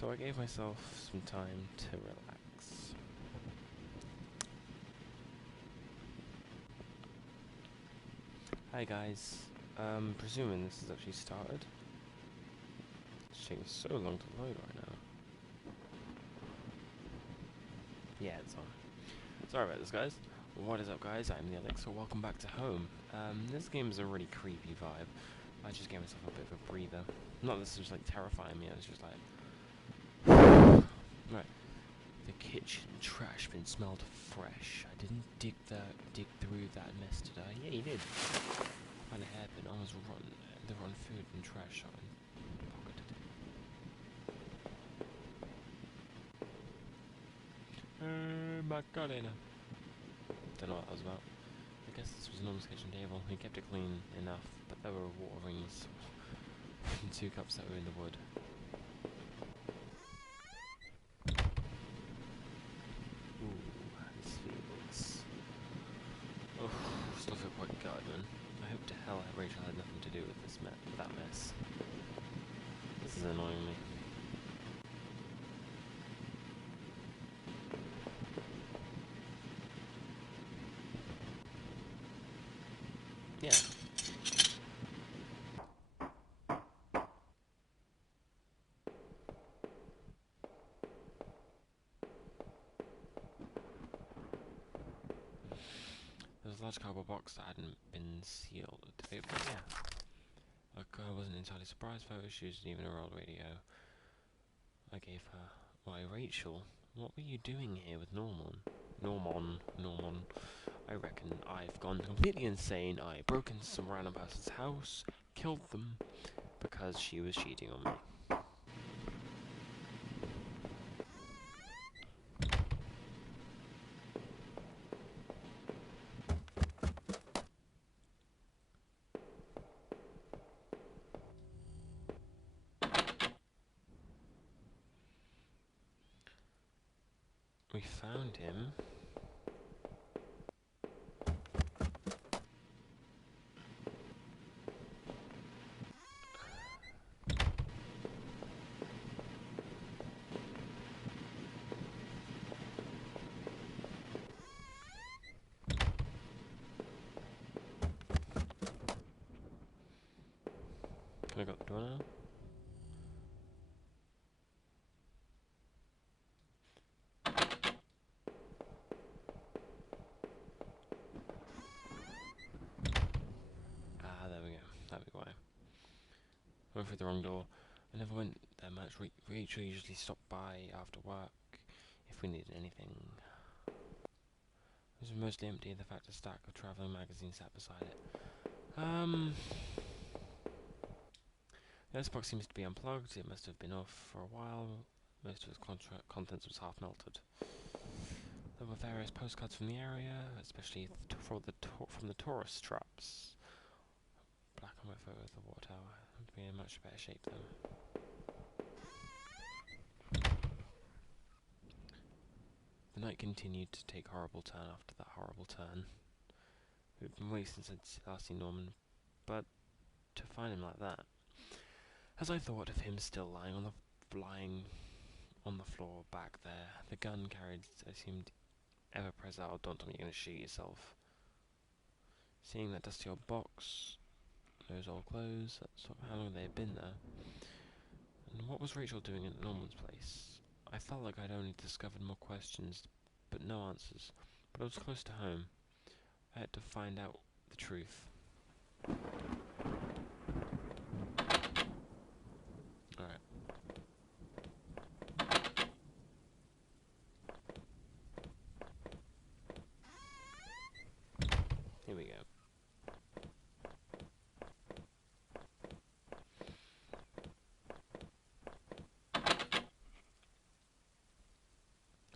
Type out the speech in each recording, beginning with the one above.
So I gave myself some time to relax. Hi guys, presuming this has actually started. It's taking so long to load right now. Yeah, it's on. Sorry about this, guys. What is up, guys? I'm TheAlexir. Welcome back to home. This game is a really creepy vibe. I just gave myself a bit of a breather. Not that this was like terrifying me, I was just like... Right. The kitchen trash bin smelled fresh. I didn't dig through that mess, did I? Yeah, you did. Found a hairpin. I was rotten. The rotten food and trash. I pocketed it. Macarena. Don't know what that was about. I guess this was an enormous kitchen table. He kept it clean enough, but there were water rings and 2 cups that were in the wood. Ooh, this feels... Oh, still feel quite gutted, man. I hope to hell Rachel had nothing to do with this that mess. This is annoying me. Yeah. There was a large cardboard box that hadn't been sealed. Yeah. Like, I wasn't entirely surprised. Photo shoots and even a old radio. I gave her. Why, Rachel? What were you doing here with Norman? Norman. I reckon I've gone completely insane. I broke into some random person's house, killed them, because she was cheating on me. We found him. Can I go up the door now? Ah, there we go. That'd be why. Went through the wrong door. I never went there much. Rachel usually stopped by after work if we needed anything. It was mostly empty. The fact a stack of travelling magazines sat beside it. The icebox seems to be unplugged. It must have been off for a while. Most of its contents was half melted. There were various postcards from the area, especially from the tourist traps. Black and white photo of the water tower. It would be in much better shape though. The night continued to take horrible turn after that horrible turn. It had been weeks since I'd last seen Norman, but to find him like that. As I thought of him still lying on the floor back there, the gun carried seemed ever present. Oh, don't tell me you're going to shoot yourself. Seeing that dusty old box, those old clothes, how long they had been there. And what was Rachel doing at Norman's place? I felt like I'd only discovered more questions, but no answers. But I was close to home. I had to find out the truth. Alright. Here we go.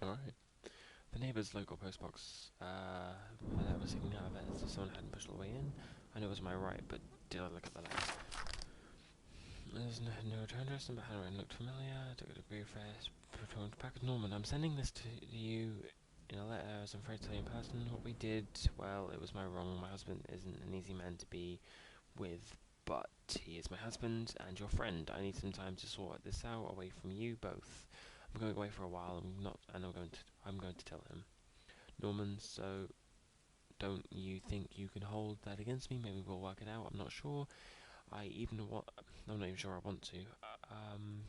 Alright. The neighbour's local postbox, that was sticking out of it, so someone hadn't pushed all the way in. I know it was my right, but did I look at the left? There's no return address, but handwriting looked familiar. I took a degree fresh. Back with Norman. I'm sending this to you in a letter, as I'm afraid to tell you in person. What we did, well, it was my wrong. My husband isn't an easy man to be with, but he is my husband and your friend. I need some time to sort this out away from you both. I'm going away for a while. I'm going to tell him. Norman, so don't you think you can hold that against me? Maybe we'll work it out. I'm not sure. I'm not even sure I want to.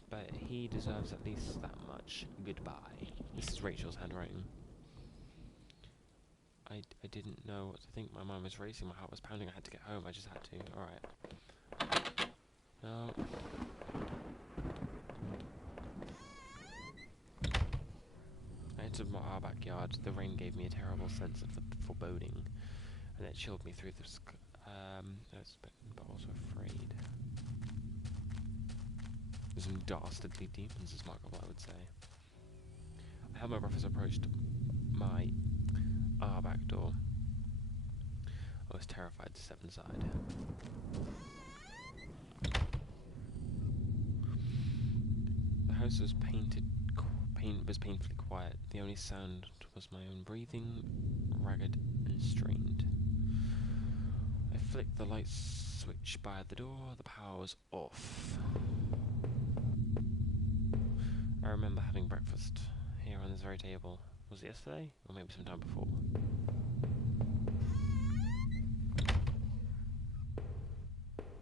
But he deserves at least that much. Goodbye. This is Rachel's handwriting. I didn't know what to think. My mind was racing. My heart was pounding. I had to get home. I just had to. Alright. No. I entered our backyard. The rain gave me a terrible sense of the foreboding, and it chilled me through the but also afraid. There's some dastardly demons, as Mark I would say. I held my breath as I approached our back door. I was terrified to step inside. The house was painfully quiet. The only sound was my own breathing, ragged and strained. I flicked the light switch by the door. The power was off. I remember having breakfast here on this very table. Was it yesterday? Or maybe sometime before?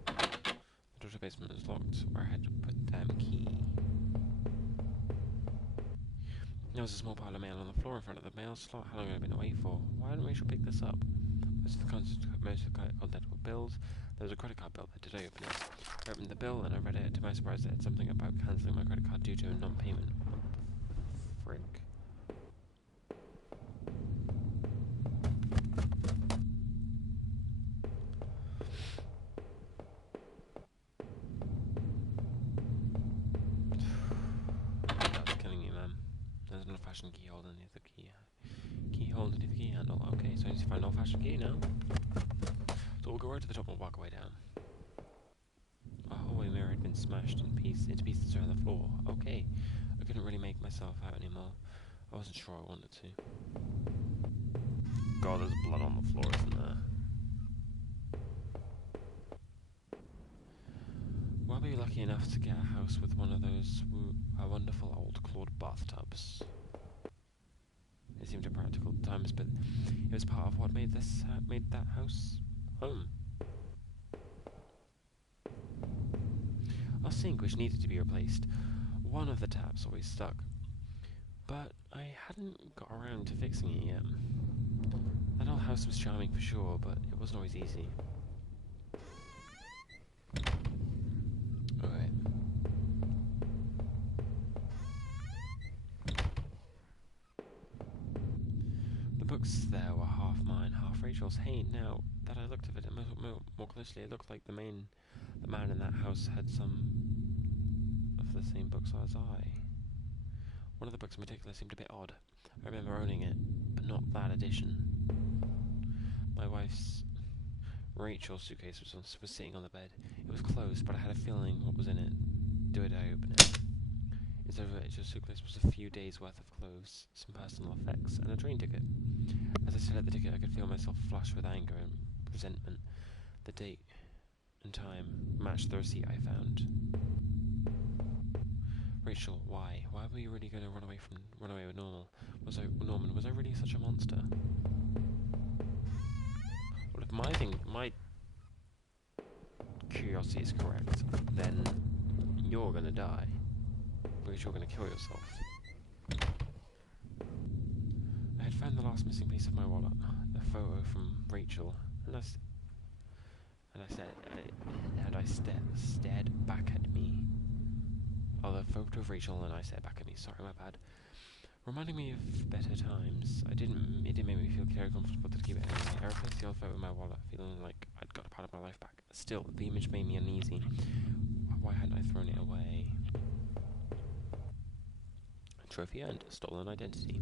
The door to the basement was locked, where I had to put the damn key. There was a small pile of mail on the floor in front of the mail slot. How long had I been away for? Why hadn't Rachel pick this up? Most of the content were bills. There was a credit card bill. Did I open it? I opened the bill and I read it. To my surprise, it had something about cancelling my credit card due to a non-payment. Frick. That's killing me, man. There's an old-fashioned key holder underneath the key handle. Okay, so I need to find an old-fashioned key now. So we'll go right to the top and walk away down. A hallway mirror had been smashed into pieces around the floor. Okay. I couldn't really make myself out anymore. I wasn't sure I wanted to. God, there's blood on the floor, isn't there? We'll be lucky enough to get a house with one of those wonderful old clawed bathtubs. It seemed impractical at times, but it was part of what made that house home. Our sink, which needed to be replaced, one of the taps always stuck, but I hadn't got around to fixing it yet. That old house was charming for sure, but it wasn't always easy. Alright. The books there were half mine, half Rachel's. Hey, now that I looked at it more closely, it looked like the man in that house had some of the same books as I. One of the books in particular seemed a bit odd. I remember owning it, but not that edition. My wife's Rachel's suitcase was sitting on the bed. It was closed, but I had a feeling what was in it. Did I open it? Inside of Rachel's suitcase was a few days' worth of clothes, some personal effects, and a train ticket. As I stared at the ticket, I could feel myself flush with anger and resentment. The date and time matched the receipt I found. Rachel, why? Why were you really going to run away with Norman? Was I really such a monster? Well, if my curiosity is correct, then you're gonna die. Because you're gonna kill yourself. I had found the last missing piece of my wallet, a photo from Rachel, and I stared back at me. Oh, the photo of Rachel and I stared back at me. Sorry, my bad. Reminding me of better times. It didn't make me feel very comfortable to keep it anyway. I replaced the old photo in my wallet, feeling like I'd got a part of my life back. Still, the image made me uneasy. Why hadn't I thrown it away? Trophy earned. Stolen identity.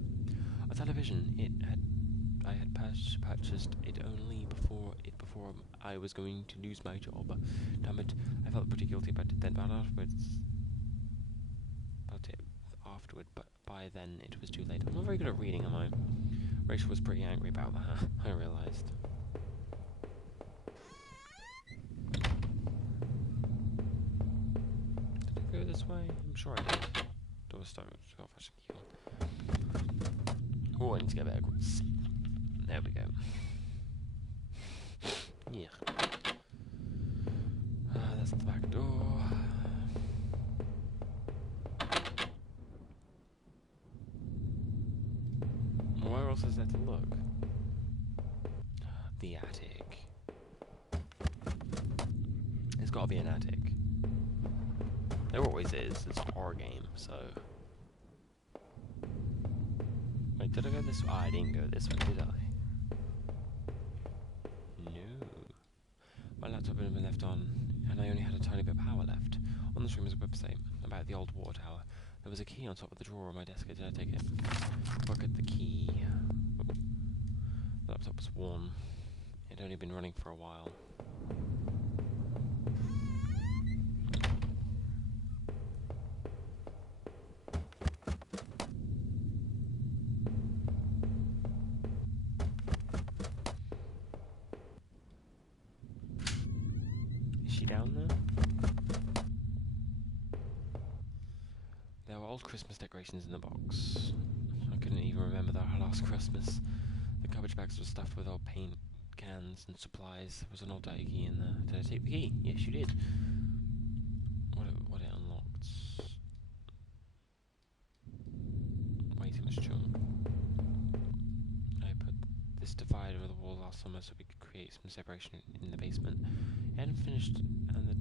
A television. I had purchased it only before I was going to lose my job. Damn it! I felt pretty guilty about it then, but but by then it was too late. I'm not very good at reading, am I? Rachel was pretty angry about that, I realised. this way? I'm sure I did. Door stuck. Got a fashion key on. Oh, I need to get backwards. There we go. Yeah. That's the back door. Where else is there to look? The attic. There's gotta be an attic. There always is. It's a horror game, so... Wait, did I go this way? I didn't go this way, did I? No. My laptop had been left on, and I only had a tiny bit of power left. On the screen was a website about the old water tower. There was a key on top of the drawer on my desk. Did I take it? Look at the key. The laptop was worn. It had only been running for a while. Is she down there? There were old Christmas decorations in the box. I couldn't even remember that last Christmas. The garbage bags were stuffed with old paint cans and supplies. There was an old dirty key in there. Did I take the key? Yes, you did. What it unlocked? Way too much junk. I put this divider over the wall last summer so we could create some separation in the basement. It hadn't finished, and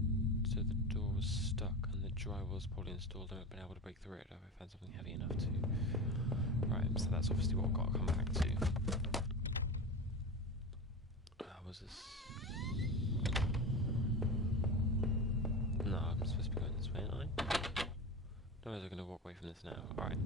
so the door was stuck, and the drywall was poorly installed. I haven't been able to break through it. Have I found something heavy enough to? Right, so that's obviously what I've got to come back to. Was this? No, I'm supposed to be going this way, aren't I? No, I'm going to walk away from this now. Alright.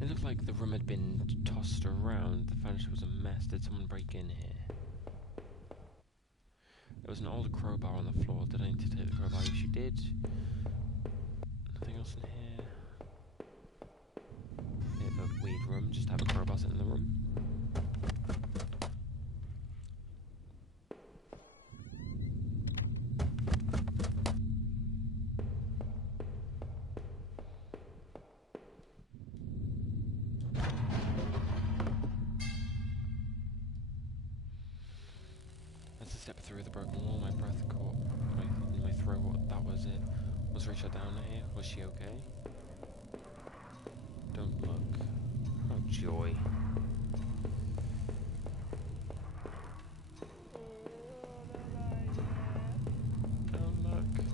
It looked like the room had been tossed around. The furniture was a mess. Did someone break in here? There was an old crowbar on the floor. Did I need to take the crowbar? Yes, you did. Nothing else in here. Bit of a weird room. Just have a crowbar sitting in the room. As I stepped through the broken wall, my breath caught in my throat. That was it. Was Rachel down here? Was she okay? Don't look. Oh, joy. Don't look.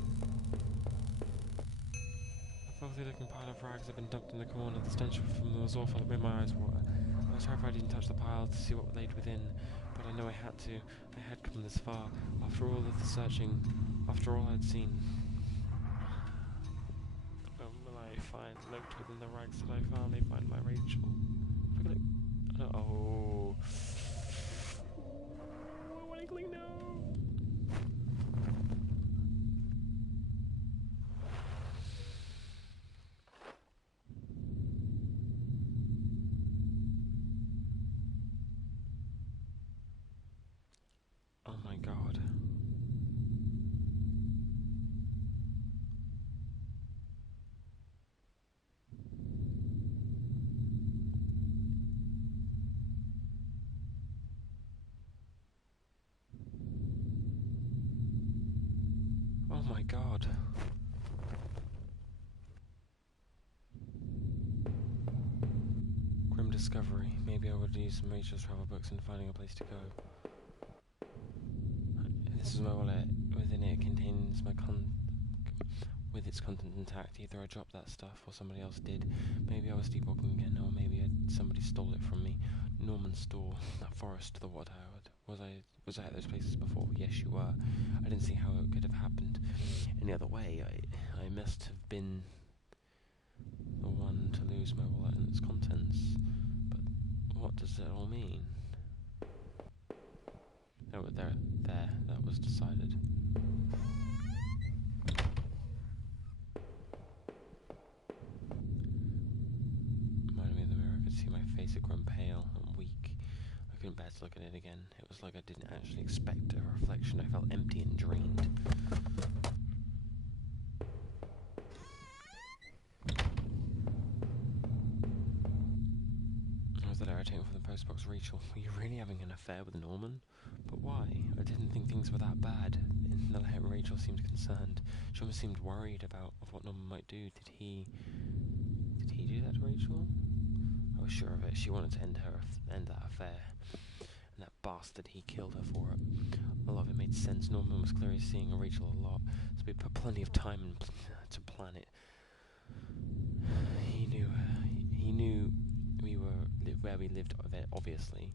A filthy looking pile of rags had been dumped in the corner. The stench from them was awful. It made my eyes water. I was terrified I didn't touch the pile to see what laid within, but I know I had to. I had come this far. After all of the searching, after all I'd seen. Will I find, looked within the rags that I finally find my Rachel? If I look, oh. I want to clean now. Oh my god. Oh my god. Grim discovery. Maybe I would use some Rachel's travel books in finding a place to go. This is my wallet. Within it contains my with its content intact. Either I dropped that stuff or somebody else did. Maybe I was sleepwalking again, or maybe somebody stole it from me. Norman's store, that forest, the water tower. Was I at those places before? Yes, you were. I didn't see how it could have happened any other way. I must have been the one to lose my wallet and its contents. But what does it all mean? Oh, there, that was decided. couldn't bear to look at it again. It was like I didn't actually expect a reflection. I felt empty and drained. Was that irritating from the postbox? Rachel, were you really having an affair with Norman? But why? I didn't think things were that bad. In the letter, Rachel seemed concerned. She almost seemed worried about what Norman might do. Did he do that to Rachel? I was sure of it. She wanted to end that affair. And that bastard, he killed her for it. A lot of it made sense. Norman was clearly seeing Rachel a lot, so we put plenty of time to plan it. He knew we were where we lived, obviously.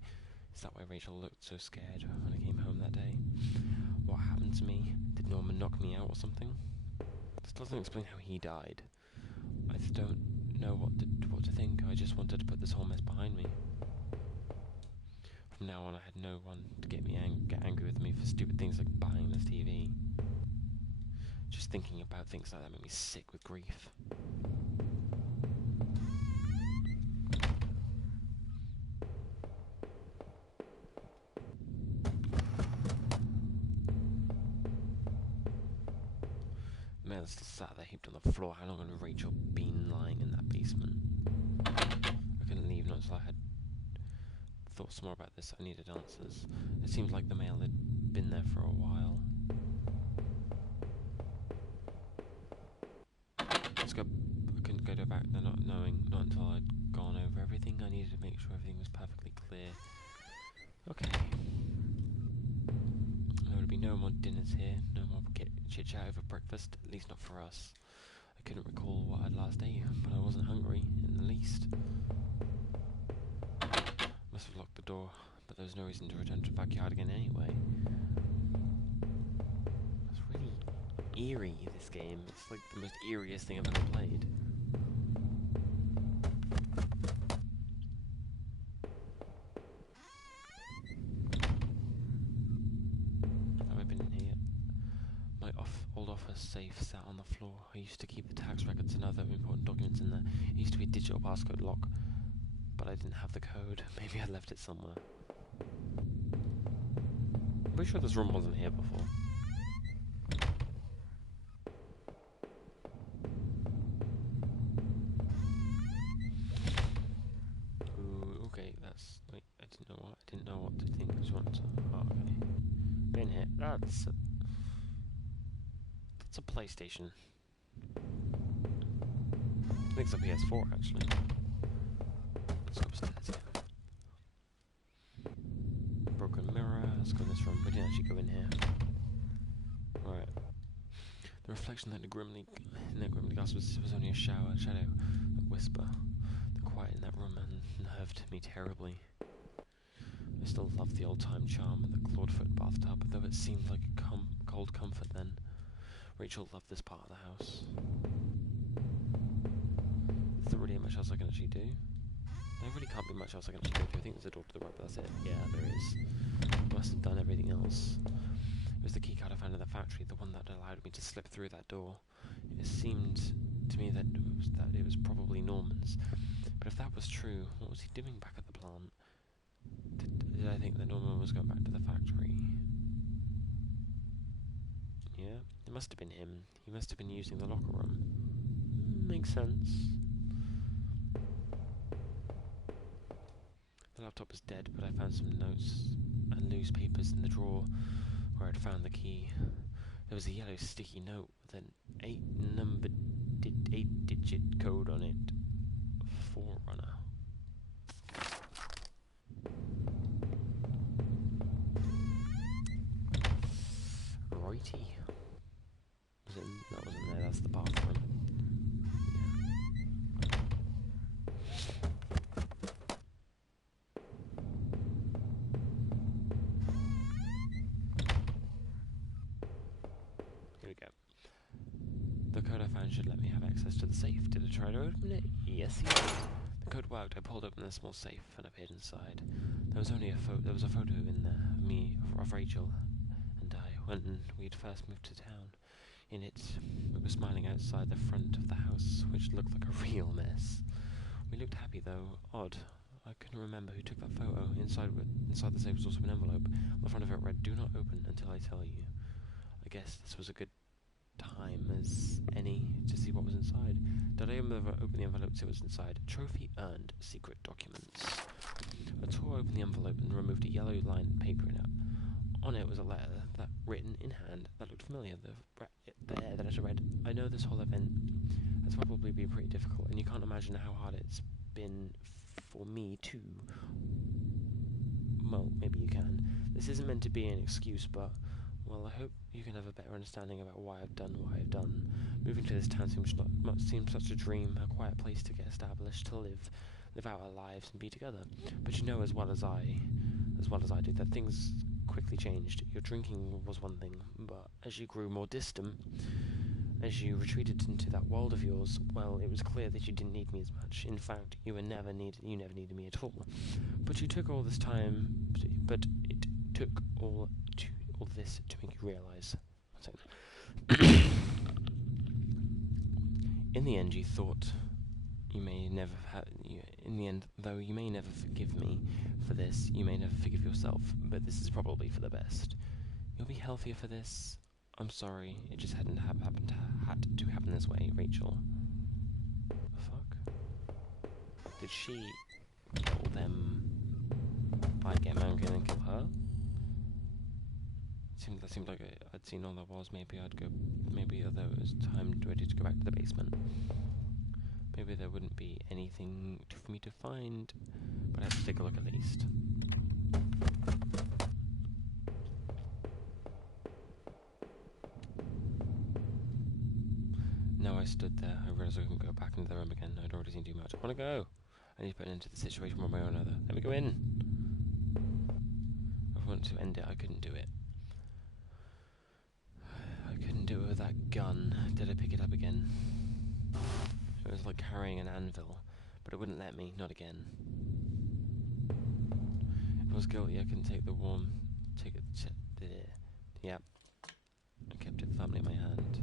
Is that why Rachel looked so scared when I came home that day? What happened to me? Did Norman knock me out or something? This doesn't explain how he died. I don't know what to think. I just wanted to put this whole mess behind me. From now on, I had no one to get angry with me for stupid things like buying this TV. Just thinking about things like that made me sick with grief. Man, still sat there heaped on the floor. How long had Rachel been lying in that basement? I couldn't leave not until I had thought some more about this. I needed answers. It seemed like the mail had been there for a while. I couldn't go back there not until I'd gone over everything. I needed to make sure everything was perfectly clear. Okay. There would be no more dinners here, no more chit-chat over breakfast, at least not for us. I couldn't recall what I'd last ate, but I wasn't hungry in the least. Must have locked the door, but there was no reason to return to the backyard again anyway. It's really eerie, this game. It's like the most eeriest thing I've ever played. Have I been in here? My old office safe sat on the floor. I used to keep the tax records and other important documents in there. It used to be a digital passcode lock, but I didn't have the code. Maybe I left it somewhere. I'm pretty sure this room wasn't here before. Ooh, okay, that's... Wait, I didn't know what to think. I just wanted to... Oh, okay. Been here. That's a PlayStation. I think it's a PS4, actually. Let's go upstairs, yeah. Broken mirror. Let's go in this room. We didn't actually go in here. Right. The reflection in that grimly glass was only a shadow, a whisper. The quiet in that room unnerved me terribly. I still loved the old-time charm of the clawed-foot bathtub, though it seemed like a cold comfort then. Rachel loved this part of the house. Is there really much else I can actually do? There really can't be much else I can actually go through. I think there's a door to the right, but that's it. Yeah, there is. Must have done everything else. It was the keycard I found in the factory, the one that allowed me to slip through that door. It seemed to me that it was probably Norman's. But if that was true, what was he doing back at the plant? Did I think that Norman was going back to the factory? Yeah, it must have been him. He must have been using the locker room. Makes sense. The laptop was dead, but I found some notes and loose papers in the drawer where I'd found the key. There was a yellow sticky note with an 8-digit code on it. Forerunner. Righty. That wasn't there, that's the bathroom. Here we go. The code I found should let me have access to the safe. Did I try to open it? Yes, it did. The code worked. I pulled open the small safe and appeared inside. There was a photo in there of me, of Rachel and I, when we'd first moved to town. In it, we were smiling outside the front of the house, which looked like a real mess. We looked happy, though. Odd. I couldn't remember who took that photo. Inside the safe was also an envelope. On the front of it read, "Do not open until I tell you." I guess this was a good time as any to see what was inside. Did I ever open the envelope to see what was inside? Trophy earned. Secret documents. I tore open the envelope and removed a yellow lined paper in it. On it was a letter that, written in hand, that looked familiar. The letter read, "I know this whole event has probably been pretty difficult, and you can't imagine how hard it's been for me too." Well, maybe you can. This isn't meant to be an excuse, but, well, I hope you can have a better understanding about why I've done what I've done. Moving to this town seems such a dream, a quiet place to get established, to live out our lives and be together. But you know as well as I do, that things quickly changed. Your drinking was one thing, but as you grew more distant, as you retreated into that world of yours, well, it was clear that you didn't need me as much. In fact, you never needed me at all. But you took all this time, but it took all this to make you realize. In the end, you thought you may never though you may never forgive me for this, you may never forgive yourself, but this is probably for the best. You'll be healthier for this. I'm sorry, it just had to happen this way, Rachel. The fuck? Did she kill them by getting angry and then kill her? That seemed like I'd seen all there was. Maybe there was time ready to go back to the basement. Maybe there wouldn't be anything for me to find, but I have to take a look at least. No, I stood there. I realised I couldn't go back into the room again. I'd already seen too much. I want to go. I need to put an end to the situation one way or another. Let me go in. If I wanted to end it, I couldn't do it. I couldn't do it with that gun. Did I pick it up again? It was like carrying an anvil, but it wouldn't let me, not again. If I was guilty, I couldn't take the warm... Yep. I kept it firmly in my hand.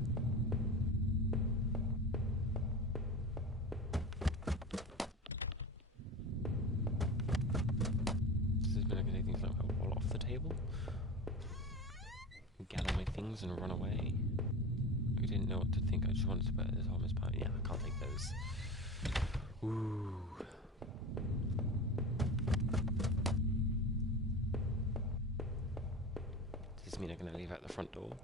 Does this mean I can take things like my wall off the table? Gather my things and run away? I didn't know what to think. I just wanted to put this on his part. Yeah, I can't take those. Ooh. Does this mean I'm gonna leave out the front door?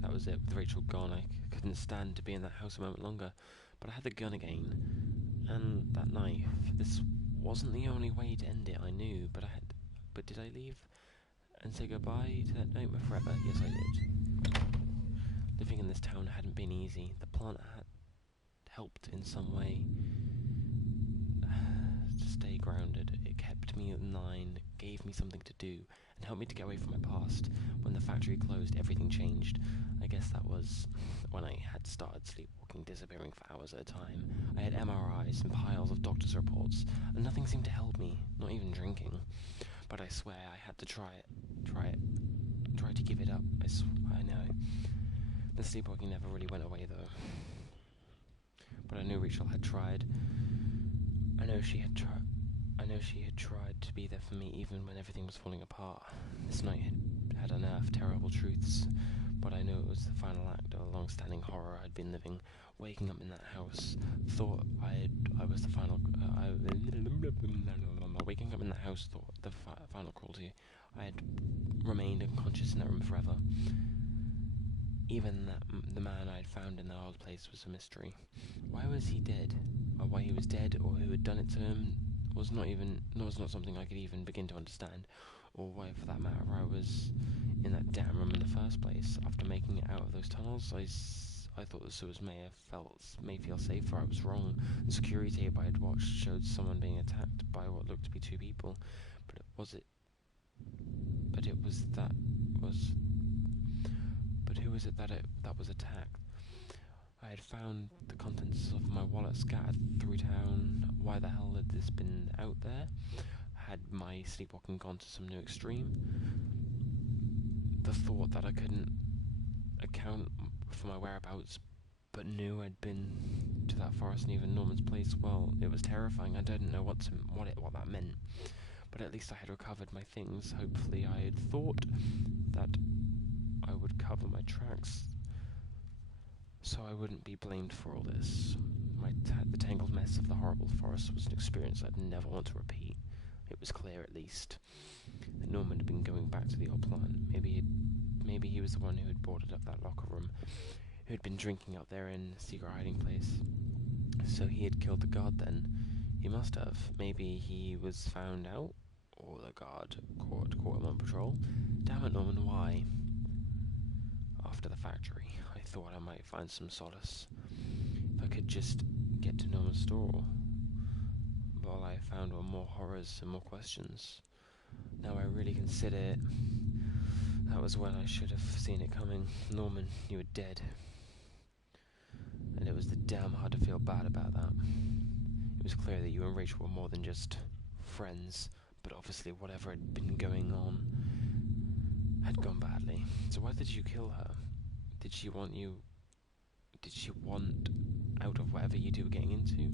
That was it. With Rachel gone, I couldn't stand to be in that house a moment longer. But I had the gun again. And that knife. This wasn't the only way to end it, I knew. But did I leave and say goodbye to that nightmare forever? Yes, I did. Living in this town hadn't been easy. The plant had helped in some way to stay grounded. It kept me in line, gave me something to do, and helped me to get away from my past. When the factory closed, everything changed. I guess that was when I had started sleepwalking, disappearing for hours at a time. I had MRIs and piles of doctor's reports, and nothing seemed to help me, not even drinking. But I swear I had to try to give it up. I know. The sleepwalking never really went away, though. But I knew Rachel had tried. I know she had tried to be there for me even when everything was falling apart. This night had unearthed terrible truths, but I knew it was the final act of a long-standing horror I'd been living. Waking up in that house, thought I was the final... Waking up in that house, thought the final cruelty. I had remained unconscious in that room forever. Even the man I had found in the old place was a mystery. Why was he dead? Or why he was dead, or who had done it to him, was not something I could even begin to understand. Or why, for that matter, I was in that damn room in the first place. After making it out of those tunnels, I thought the sewers may feel safer. I was wrong. The security tape I had watched showed someone being attacked by what looked to be two people. But who was it that was attacked? I had found the contents of my wallet scattered through town. Why the hell had this been out there? Had my sleepwalking gone to some new extreme? The thought that I couldn't account for my whereabouts but knew I'd been to that forest and even Norman's place. Well, it was terrifying. I didn't know what that meant. But at least I had recovered my things. Hopefully I had thought that I would cover my tracks, so I wouldn't be blamed for all this. The tangled mess of the horrible forest was an experience I'd never want to repeat. It was clear, at least, that Norman had been going back to the old plan. Maybe he was the one who had boarded up that locker room, who had been drinking out there in a secret hiding place. So he had killed the guard then. He must have. Maybe he was found out, or the guard caught him on patrol. Damn it, Norman, why? After the factory, I thought I might find some solace. If I could just get to Norman's store. But all I found were more horrors and more questions. Now I really consider it. That was when I should have seen it coming. Norman, you were dead. And it was damn hard to feel bad about that. It was clear that you and Rachel were more than just friends, but obviously whatever had been going on had gone badly. So why did you kill her? Did she want out of whatever you two were getting into?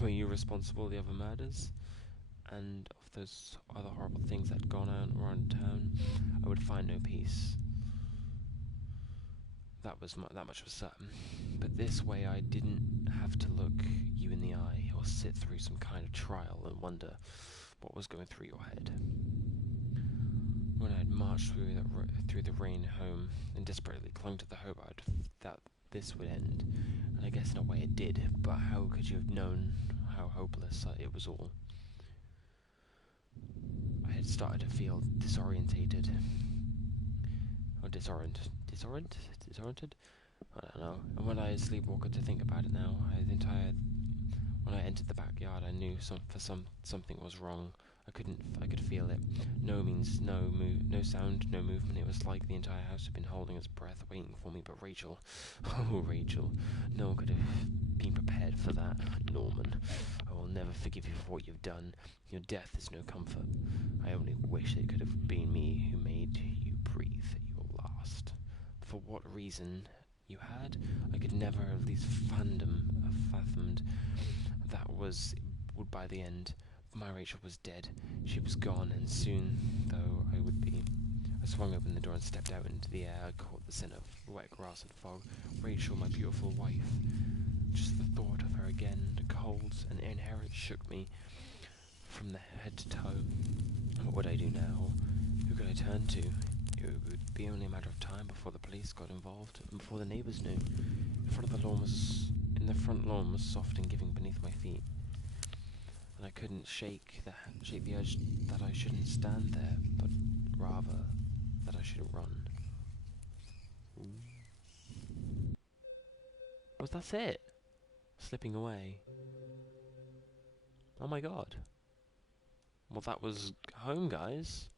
Were you responsible for the other murders? And of those other horrible things that had gone on around town? I would find no peace. That much was certain. But this way I didn't have to look you in the eye or sit through some kind of trial and wonder what was going through your head. When I had marched through the rain home and desperately clung to the hope that this would end, and I guess in a way it did, but how could you have known how hopeless it was all? I had started to feel disoriented. Or disoriented? I don't know. And when I sleepwalked to think about it now, when I entered the backyard, I knew something was wrong. I could feel it. No means no sound, no movement. It was like the entire house had been holding its breath, waiting for me. But Rachel, oh Rachel, no one could have been prepared for that. Norman, I will never forgive you for what you've done. Your death is no comfort. I only wish it could have been me who made you breathe at your last. For what reason you had, I could never have at least fathomed that would by the end. My Rachel was dead. She was gone, and soon, though, I would be. I swung open the door and stepped out into the air. I caught the scent of wet grass and fog. Rachel, my beautiful wife. Just the thought of her again, the cold and inherent shook me from the head to toe. What would I do now? Who could I turn to? It would be only a matter of time before the police got involved, and before the neighbours knew. The front lawn was soft and giving beneath my feet, and I couldn't shake the urge that I shouldn't stand there, but rather that I should run. Was that it? Slipping away. Oh my god. Well, that was home, guys.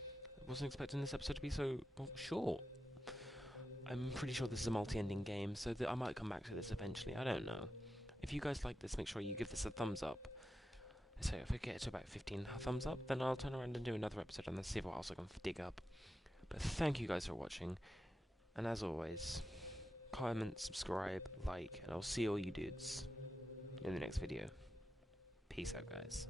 I wasn't expecting this episode to be so short. I'm pretty sure this is a multi-ending game, so I might come back to this eventually. I don't know. If you guys like this, make sure you give this a thumbs up. So if I get to about 15 thumbs up, then I'll turn around and do another episode and then see what else I can dig up. But thank you guys for watching, and as always, comment, subscribe, like, and I'll see all you dudes in the next video. Peace out, guys.